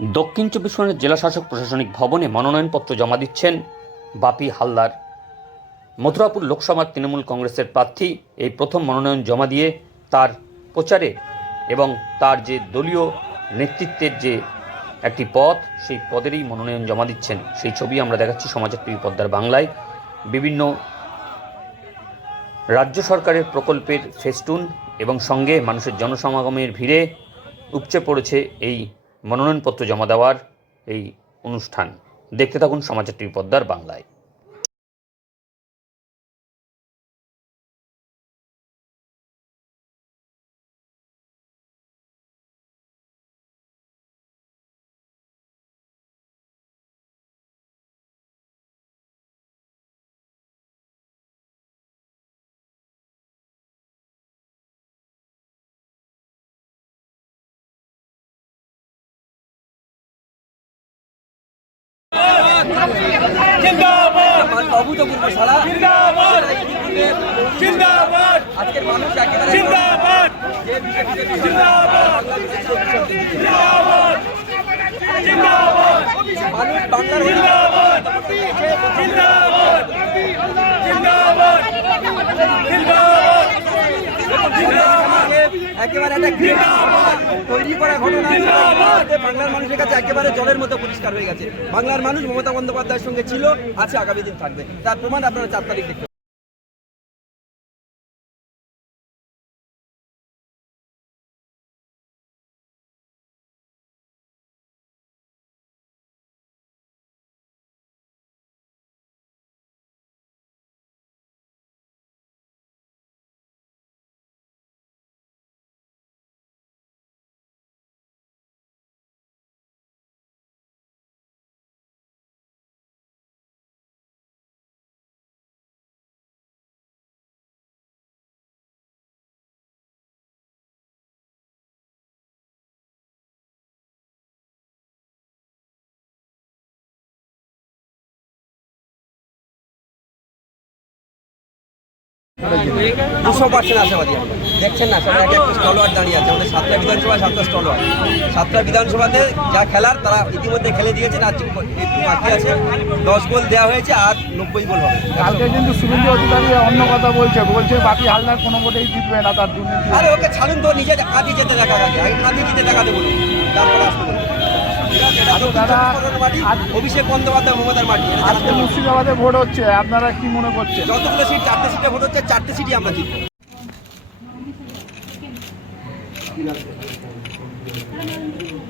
দক্ষিণ চব্বিশ পরগনার জেলা শাসক প্রশাসনিক ভবনে মনোনয়নপত্র জমা দিচ্ছেন বাপি হালদার। মথুরাপুর লোকসভার তৃণমূল কংগ্রেসের প্রার্থী এই প্রথম মনোনয়ন জমা দিয়ে তার প্রচারে এবং তার যে দলীয় নেতৃত্বের যে একটি পদ, সেই পদেরই মনোনয়ন জমা দিচ্ছেন। সেই ছবি আমরা দেখাচ্ছি সমাজের টিভি পদ্মার বাংলায়। বিভিন্ন রাজ্য সরকারের প্রকল্পের ফেস্টুন এবং সঙ্গে মানুষের জনসমাগমের ভিড়ে উপচে পড়েছে এই মনোনয়নপত্র জমা দেওয়ার এই অনুষ্ঠান। দেখতে থাকুন সমাজের টিভি পদ্মার বাংলায়। অভূতপূর্ব সারা। আজকের মানুষ একেবারে মানুষ বাংলার একেবারে একটা ঘৃণা তৈরি করা ঘটনা বাংলার মানুষের কাছে একেবারে জলের মতো পরিষ্কার হয়ে গেছে। বাংলার মানুষ মমতা বন্দ্যোপাধ্যায়ের সঙ্গে ছিল আছে আগামী দিন থাকবে। তার প্রমাণ আপনারা চার তারিখ দুশো পার্সেন্ট আশাবাদী। দেখছেন না এক একটা স্টলওয়ার্ড দাঁড়িয়ে আছে। আমাদের সাতটা বিধানসভা সাতটা স্টলওয়ার্ড। সাতটা বিধানসভাতে যা খেলার তারা ইতিমধ্যে খেলে দিয়েছেন। আর একটু বাকি আছে। দশ গোল দেওয়া হয়েছে আর নব্বই গোল হবে। কালকে কিন্তু শুভেন্দু অধিকারী অন্য কথা বলছে। বলছে বাপি হালদার কোনো ভোটেই জিতবে না তার দুর্নীতি আরে ওকে ছাড়ুন তো নিজে কাঁদি যেতে দেখা আগে কাঁদি জিতে দেখাতে বলুন অভিষেক বন্দ্যোপাধ্যায় মমতার মাটি। আজকে মুর্শিদাবাদে ভোট হচ্ছে আপনারা কি মনে করছেন? যতগুলো সিট চারটে সিটে ভোট হচ্ছে চারটে সিটই আমরা জিতবো। Thank you.